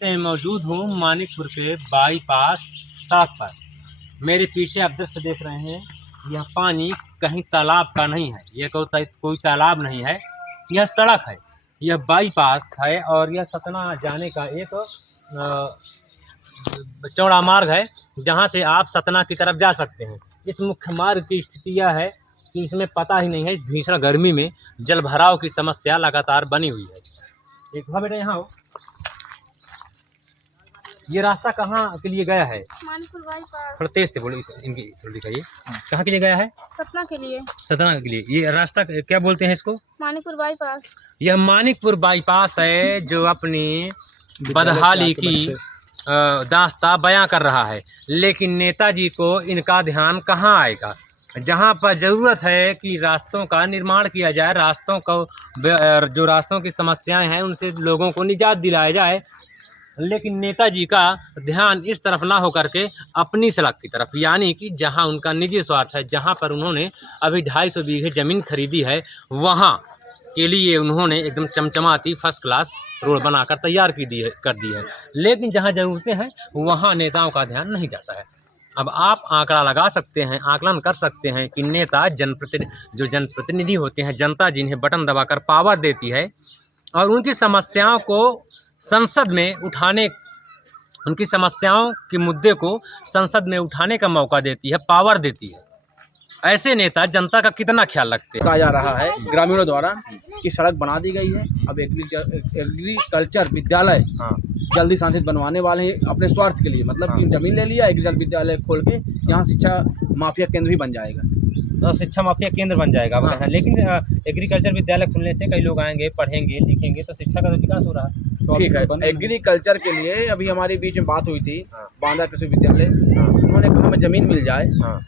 से मौजूद हूँ मानिकपुर के बाईपास सड़क पर। मेरे पीछे आप दृश्य देख रहे हैं, यह पानी कहीं तालाब का नहीं है, यह कोई तालाब नहीं है, यह सड़क है, यह बाईपास है और यह सतना जाने का एक चौड़ा मार्ग है, जहाँ से आप सतना की तरफ जा सकते हैं। इस मुख्य मार्ग की स्थिति यह है कि इसमें पता ही नहीं है, इस भीषण गर्मी में जल भराव की समस्या लगातार बनी हुई है। एक बेटा यहाँ हो, ये रास्ता कहाँ के लिए गया है? मानिकपुर बाईपास। थोड़ा तेज से बोलो, इनकी थोड़ी दिखाइए। कहाँ के लिए गया है? सतना के लिए। सतना के लिए। ये रास्ता क्या बोलते हैं इसको? मानिकपुर बाईपास। यह मानिकपुर बाईपास है जो अपनी बदहाली की दास्तां बयां कर रहा है, लेकिन नेताजी को इनका ध्यान कहाँ आएगा। जहाँ पर ज़रूरत है कि रास्तों का निर्माण किया जाए, रास्तों को जो रास्तों की समस्याएं हैं उनसे लोगों को निजात दिलाया जाए, लेकिन नेताजी का ध्यान इस तरफ ना हो करके अपनी सड़क की तरफ, यानी कि जहां उनका निजी स्वार्थ है, जहां पर उन्होंने अभी 250 बीघे ज़मीन खरीदी है, वहां के लिए उन्होंने एकदम चमचमाती फर्स्ट क्लास रोड बनाकर तैयार कर दी है। लेकिन जहां ज़रूरतें हैं वहां नेताओं का ध्यान नहीं जाता है। अब आप आंकड़ा लगा सकते हैं, आकलन कर सकते हैं कि नेता जो जनप्रतिनिधि होते हैं, जनता जिन्हें बटन दबाकर पावर देती है और उनकी समस्याओं को संसद में उठाने, उनकी समस्याओं के मुद्दे को संसद में उठाने का मौका देती है, पावर देती है, ऐसे नेता जनता का कितना ख्याल रखते हैं। कहा जा रहा है ग्रामीणों द्वारा कि सड़क बना दी गई है, अब एग्रीकल्चर विद्यालय जल्दी सांसद बनवाने वाले हैं अपने स्वार्थ के लिए, मतलब कि जमीन ले लिया, एग्रीकल्चर विद्यालय खोल के यहाँ शिक्षा माफिया केंद्र भी बन जाएगा। तो शिक्षा माफिया केंद्र बन जाएगा। हाँ। लेकिन एग्रीकल्चर विद्यालय खुलने से कई लोग आएंगे, पढ़ेंगे, लिखेंगे, तो शिक्षा का तो विकास हो रहा है। तो ठीक है, एग्रीकल्चर के लिए अभी हमारे बीच में बात हुई थी, बांदा कृषि विद्यालय, उन्होंने कहा हमें जमीन मिल जाए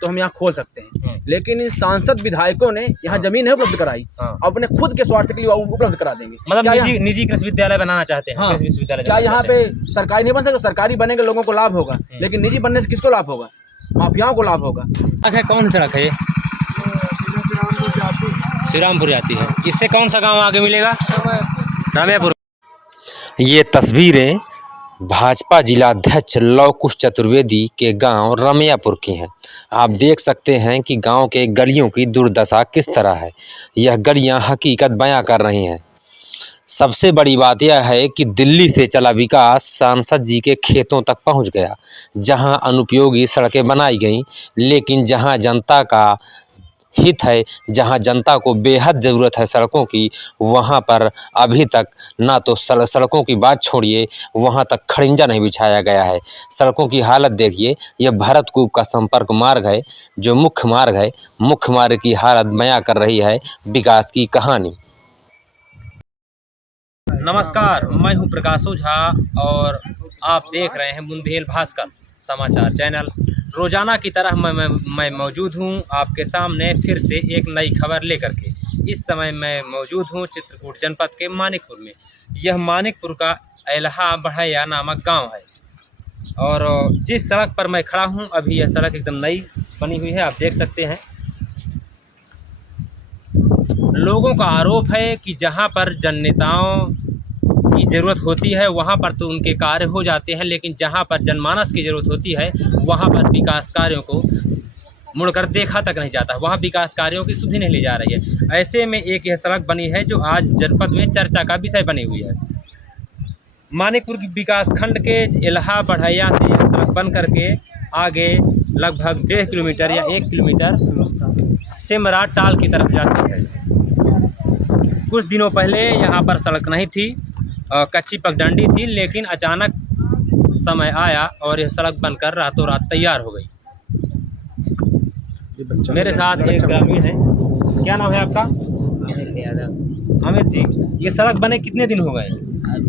तो हम यहाँ खोल सकते हैं, लेकिन इस सांसद विधायकों ने यहाँ जमीन नहीं उपलब्ध कराई, अपने खुद के स्वार्थ के लिए उपलब्ध करा देंगे। मतलब निजी कृषि विद्यालय बनाना चाहते हैं। कृषि विश्वविद्यालय क्या यहाँ पे सरकारी नहीं बन सकता? सरकारी बनेंगे लोगों को लाभ होगा, लेकिन निजी बनने से किसको लाभ होगा? माफियाओं को लाभ होगा। कौन सड़क है ये? श्रीरामपुर जाती है। इससे कौन सा गांव आगे मिलेगा? रामेपुर। ये तस्वीरें भाजपा जिलाध्यक्ष लव कुश चतुर्वेदी के गांव रमैयापुर की हैं। आप देख सकते हैं कि गांव के गलियों की दुर्दशा किस तरह है। यह गलियां हकीकत बयां कर रही हैं। सबसे बड़ी बात यह है कि दिल्ली से चला विकास सांसद जी के खेतों तक पहुंच गया, जहां अनुपयोगी सड़कें बनाई गईं, लेकिन जहां जनता का हित है, जहां जनता को बेहद ज़रूरत है सड़कों की, वहां पर अभी तक ना तो सड़कों की बात छोड़िए, वहां तक खड़िंजा नहीं बिछाया गया है। सड़कों की हालत देखिए। यह भरतकूप का संपर्क मार्ग है, जो मुख्य मार्ग है। मुख्य मार्ग की हालत बयां कर रही है विकास की कहानी। नमस्कार, मैं हूं प्रकाश ओझा और आप देख रहे हैं बुंदेल भास्कर समाचार चैनल। रोजाना की तरह मैं मौजूद हूं आपके सामने फिर से एक नई खबर लेकर के। इस समय मैं मौजूद हूं चित्रकूट जनपद के मानिकपुर में। यह मानिकपुर का एलहा बढ़ैया नामक गांव है और जिस सड़क पर मैं खड़ा हूं, अभी यह सड़क एकदम नई बनी हुई है, आप देख सकते हैं। लोगों का आरोप है कि जहां पर जननेताओं की ज़रूरत होती है वहां पर तो उनके कार्य हो जाते हैं, लेकिन जहां पर जनमानस की ज़रूरत होती है वहां पर विकास कार्यों को मुड़कर देखा तक नहीं जाता, वहां विकास कार्यों की सुधि नहीं ली जा रही है। ऐसे में एक यह सड़क बनी है जो आज जनपद में चर्चा का विषय बनी हुई है। मानिकपुर की विकास खंड के एलहा बढ़ैया से यह सड़क बन करके आगे लगभग 1.5 किलोमीटर या 1 किलोमीटर सिमरा टाल की तरफ जाती है। कुछ दिनों पहले यहाँ पर सड़क नहीं थी, कच्ची पगडंडी थी, लेकिन अचानक समय आया और यह सड़क बनकर रातों रात तैयार हो गई। मेरे साथ एक ग्रामीण है। क्या नाम है आपका? अमित यादव। अमित जी, ये सड़क बने कितने दिन हो गए? अब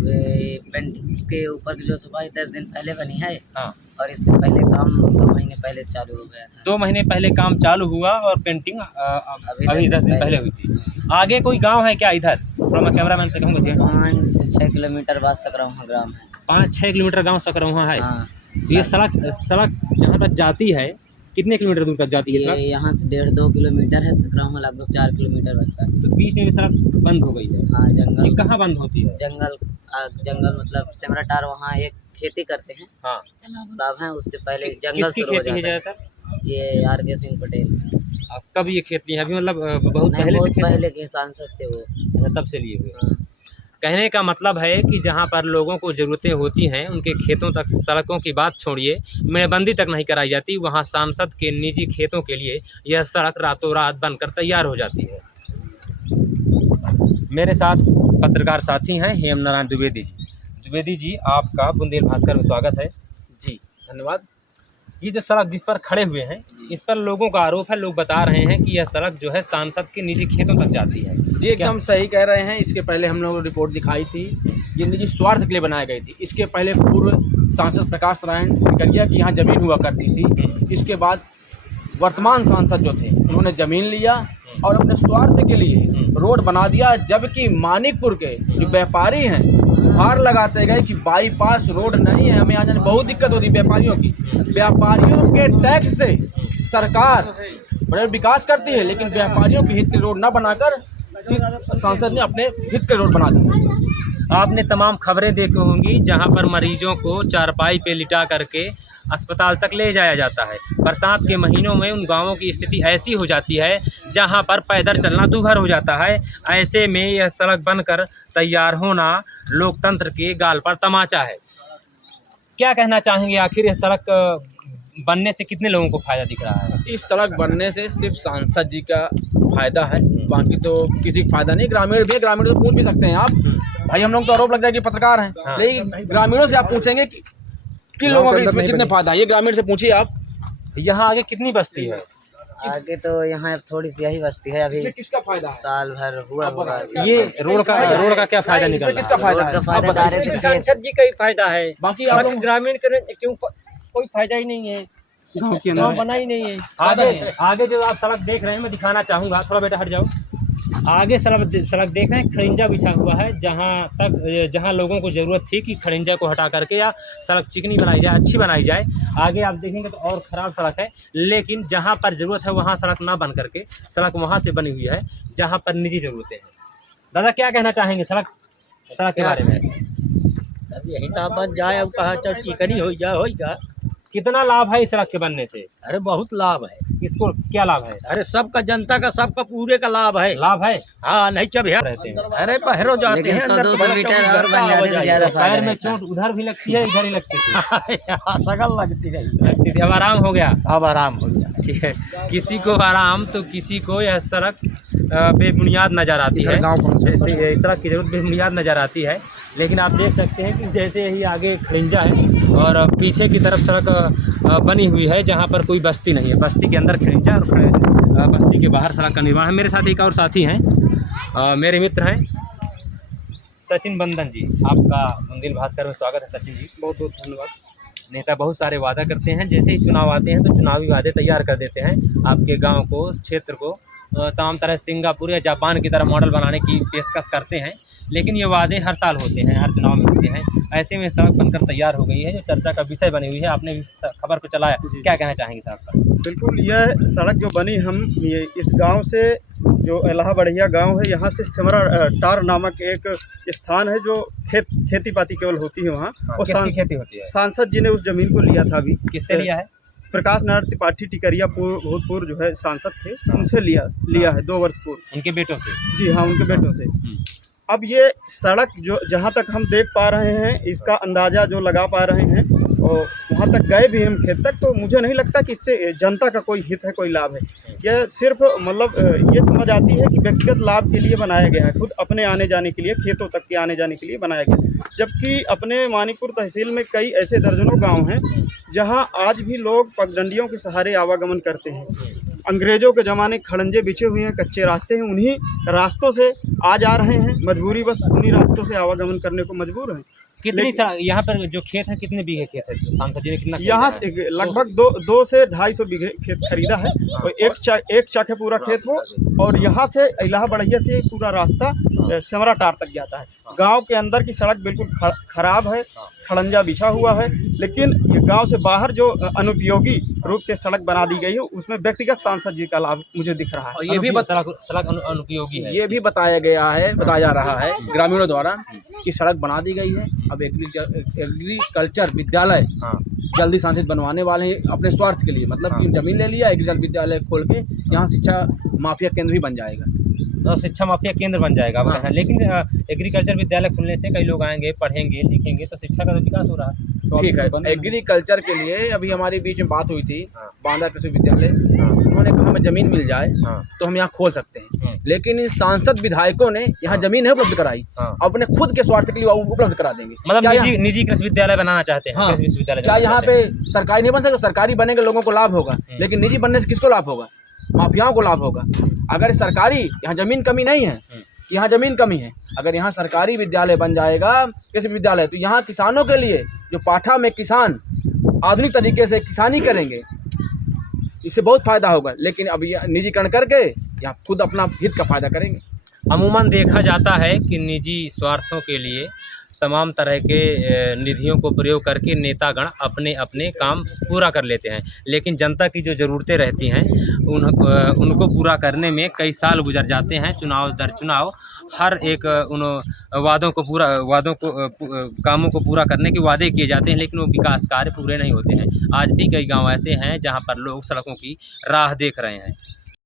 पेंटिंग इसके ऊपर की जो सफाई 10 दिन पहले बनी है। हाँ। और इसके पहले काम 2 महीने पहले चालू हो गया था। 2 महीने पहले काम चालू हुआ और पेंटिंग अभी 10 दिन पहले हुई थी। आगे कोई गांव है क्या इधर? थोड़ा मैं कैमरामैन से कहूँगा। 5-6 किलोमीटर बाद सकरौहा ग्राम है। 5-6 किलोमीटर गाँव सकरौहा है। हाँ। ये सड़क जहाँ तक जाती है कितने किलोमीटर दूर तक जाती है सड़क? यहाँ से 1.5-2 किलोमीटर है, सकरौहा लगभग 4 किलोमीटर बचता है। तो बीच में सड़क बंद हो गई है। हाँ, जंगल। ये कहाँ बंद होती है? जंगल जंगल मतलब सेमराटार वहाँ एक खेती करते हैं, हाँ, तालाब है उसके पहले जंगल किसकी शुरू हो खेती है जाता है। ज़्यादातर? ये आर.के. सिंह पटेल, कब ये खेती है? अभी मतलब बहुत नहीं पहले से बहुत खेती पहले के सांसद थे वो। अच्छा, तब से लिए हुए। हाँ। कहने का मतलब है कि जहाँ पर लोगों को ज़रूरतें होती हैं उनके खेतों तक, सड़कों की बात छोड़िए, मेड़बंदी तक नहीं कराई जाती, वहाँ सांसद के निजी खेतों के लिए यह सड़क रातों रात बनकर तैयार हो जाती है। मेरे साथ पत्रकार साथी हैं हेम नारायण द्विवेदी जी। द्विवेदी जी, आपका बुंदेल भास्कर में स्वागत है। जी धन्यवाद। ये जो सड़क जिस पर खड़े हुए हैं, इस पर लोगों का आरोप है, लोग बता रहे हैं कि यह सड़क जो है सांसद के निजी खेतों तक जाती है। जी एकदम सही कह रहे हैं। इसके पहले हम लोगों को रिपोर्ट दिखाई थी, ये निजी स्वार्थ के लिए बनाई गई थी। इसके पहले पूर्व सांसद प्रकाश नारायण टिकरिया की यहाँ ज़मीन हुआ करती थी। इसके बाद वर्तमान सांसद जो थे उन्होंने ज़मीन लिया और अपने स्वार्थ के लिए रोड बना दिया, जबकि मानिकपुर के जो व्यापारी हैं गुहार लगाते गए कि बाईपास रोड नहीं है, हमें यहाँ जाने बहुत दिक्कत होती है व्यापारियों की। व्यापारियों के टैक्स से सरकार बड़े विकास करती है, लेकिन व्यापारियों के हित के रोड ना बनाकर सांसद ने अपने हित के रोड बना दिए। आपने तमाम खबरें देखी होंगी जहां पर मरीजों को चारपाई पे लिटा करके अस्पताल तक ले जाया जाता है। बरसात के महीनों में उन गांवों की स्थिति ऐसी हो जाती है जहां पर पैदल चलना दूभर हो जाता है। ऐसे में यह सड़क बनकर तैयार होना लोकतंत्र के गाल पर तमाचा है। क्या कहना चाहेंगे, आखिर यह सड़क बनने से कितने लोगों को फ़ायदा दिख रहा है? इस सड़क बनने से सिर्फ सांसद जी का फायदा है, बाकी तो किसी का फायदा नहीं। ग्रामीण तो पूछ भी सकते हैं आप, भाई हम लोग तो आरोप लगता है कि पत्रकार हैं, हाँ। लेकिन ग्रामीणों से आप पूछेंगे कि किन लोगों को इसमें कितने फायदा है, ये ग्रामीण से पूछिए आप। यहाँ आगे कितनी बस्ती है? आगे तो यहाँ थोड़ी सी यही बस्ती है, अभी इसमें किसका फायदा है? साल भर हुआ होगा। ये रोड का क्या फायदा निकल इसमें किसका रहा है? फायदा रोड का है? फायदा आप बताइए, डायरेक्ट इसमें किसका- सांसद जी का ही फायदा है, बाकी आप लोग ग्रामीण के क्यों कोई फायदा ही नहीं है, गाँव के गाँव अंदर बना ही नहीं है। आगे जो आप सड़क देख रहे हैं, मैं दिखाना चाहूँगा, थोड़ा बेटा हट जाओ। आगे सड़क देख रहे हैं, खड़िंजा बिछा हुआ है। जहाँ लोगों को ज़रूरत थी कि खड़िंजा को हटा करके या सड़क चिकनी बनाई जाए, अच्छी बनाई जाए, आगे आप देखेंगे तो और ख़राब सड़क है। लेकिन जहाँ पर ज़रूरत है वहाँ सड़क ना बन करके सड़क वहाँ से बनी हुई है जहाँ पर निजी ज़रूरतें हैं। दादा क्या कहना चाहेंगे सड़क के बारे में? अब यही तो बन जाए, अब कहा चल चिकनी हो जाए, होगा। कितना लाभ है इस सड़क के बनने से? अरे बहुत लाभ है, किसको क्या लाभ है? अरे सबका, जनता का, सबका पूरे का लाभ है। लाभ है हाँ नहीं चब रहते हैं। अरे बहरो जाते लेकिन हैं, 100-200 मीटर और बन जाने से ज़्यादा पैर फायदा में रहता है। चोट उधर भी लगती है, इधर ही लगती थी। हाँ, सगल लगती रही, लगती थी, अब आराम हो गया। अब आराम हो गया। ठीक है, किसी को आराम तो किसी को यह सड़क बेबुनियाद नज़र आती है। जैसे ये सड़क की जरूरत बेबुनियाद नज़र आती है, लेकिन आप देख सकते हैं कि जैसे ही आगे खड़िंजा है और पीछे की तरफ सड़क बनी हुई है जहाँ पर कोई बस्ती नहीं है। बस्ती के अंदर खड़िंजा और बस्ती के बाहर सड़क का निर्माण है। मेरे साथ एक और साथी हैं, मेरे मित्र हैं सचिन बंदन जी। आपका बुंदेल भास्कर में स्वागत है सचिन जी। बहुत बहुत धन्यवाद। नेता बहुत सारे वादा करते हैं, जैसे ही चुनाव आते हैं तो चुनावी वादे तैयार कर देते हैं। आपके गांव को, क्षेत्र को तमाम तरह सिंगापुर या जापान की तरह मॉडल बनाने की पेशकश करते हैं, लेकिन ये वादे हर साल होते हैं, हर चुनाव में होते हैं। ऐसे में सड़क बनकर तैयार हो गई है जो चर्चा का विषय बनी हुई है। आपने इस खबर को चलाया, क्या कहना चाहेंगे साहब पर? बिल्कुल, यह सड़क जो बनी, हम ये इस गांव से, जो इलाहा बढ़िया गांव है, यहाँ से सेमराटार नामक एक स्थान है जो खेती पाती केवल होती है वहाँ। और किसकी खेती होती है? सांसद जी ने उस जमीन को लिया था। अभी किससे लिया है? प्रकाश नारायण त्रिपाठी टिकरिया भूतपूर्व जो है सांसद थे, उनसे लिया है 2 वर्ष पूर्व। उनके बेटों से? जी हाँ, उनके बेटों से। अब ये सड़क जो जहाँ तक हम देख पा रहे हैं, इसका अंदाज़ा जो लगा पा रहे हैं, और वहाँ तक गए भी हम खेत तक, तो मुझे नहीं लगता कि इससे जनता का कोई हित है, कोई लाभ है। यह सिर्फ मतलब ये समझ आती है कि व्यक्तिगत लाभ के लिए बनाया गया है, खुद अपने आने जाने के लिए, खेतों तक के आने जाने के लिए बनाया गया। जबकि अपने मानिकपुर तहसील में कई ऐसे दर्जनों गाँव हैं जहाँ आज भी लोग पगडंडियों के सहारे आवागमन करते हैं। अंग्रेज़ों के ज़माने खड़ंजे बिछे हुए हैं, कच्चे रास्ते हैं, उन्हीं रास्तों से आ जा रहे हैं, मजबूरी बस उन्हीं रास्तों से आवागमन करने को मजबूर हैं। कितनी यहाँ पर जो खेत है, कितने बीघे खेत है? सांसद जी ने कितना खेत यहाँ है? लगभग 2 से 250 बीघे खेत खरीदा है, और एक चक है पूरा खेत वो, और यहाँ से इलाहा बढ़िया से पूरा रास्ता सेमराटार तक जाता है। गांव के अंदर की सड़क बिल्कुल खराब है, खड़ंजा बिछा हुआ है, लेकिन ये गांव से बाहर जो अनुपयोगी रूप से सड़क बना दी गई है उसमें व्यक्तिगत सांसद जी का लाभ मुझे दिख रहा है। और ये भी सड़क अनुपयोगी है। ये भी बताया जा रहा है ग्रामीणों द्वारा कि सड़क बना दी गई है। अब एग्रीकल्चर विद्यालय जल्दी सांसद बनवाने वाले हैं अपने स्वार्थ के लिए, मतलब कि जमीन ले लिया, एग्रीकल्चर विद्यालय खोल के यहाँ शिक्षा माफिया केंद्र भी बन जाएगा। तो शिक्षा माफिया केंद्र बन जाएगा। हाँ। लेकिन एग्रीकल्चर विद्यालय खुलने से कई लोग आएंगे, पढ़ेंगे, लिखेंगे, तो शिक्षा का तो विकास हो रहा है। तो ठीक है, एग्रीकल्चर के लिए अभी हमारी बीच में बात हुई थी बांदा कृषि विद्यालय, उन्होंने कहा हमें जमीन मिल जाए तो हम यहाँ खोल सकते हैं, लेकिन इन सांसद विधायकों ने यहाँ जमीन है उपलब्ध कराई, अपने खुद के स्वार्थ के लिए उपलब्ध करा देंगे। मतलब निजी कृषि विद्यालय बनाना चाहते हैं। कृषि विश्वविद्यालय क्या यहाँ पे सरकारी नहीं बन सकता? सरकारी बनेंगे लोगों को लाभ होगा, लेकिन निजी बनने से किसको लाभ होगा? माफियाओं को लाभ होगा। अगर सरकारी यहाँ जमीन कमी नहीं है, यहाँ जमीन कमी है, अगर यहाँ सरकारी विद्यालय बन जाएगा कृषि विद्यालय, तो यहाँ किसानों के लिए जो पाठा में किसान आधुनिक तरीके से किसानी करेंगे, इससे बहुत फायदा होगा। लेकिन अब निजीकरण करके यहाँ खुद अपना हित का फायदा करेंगे। अमूमन देखा जाता है कि निजी स्वार्थों के लिए तमाम तरह के निधियों को प्रयोग करके नेतागण अपने अपने काम पूरा कर लेते हैं, लेकिन जनता की जो ज़रूरतें रहती हैं उनको पूरा करने में कई साल गुजर जाते हैं। चुनाव दर चुनाव हर एक कामों को पूरा करने के वादे किए जाते हैं, लेकिन वो विकास कार्य पूरे नहीं होते हैं। आज भी कई गांव ऐसे हैं जहां पर लोग सड़कों की राह देख रहे हैं।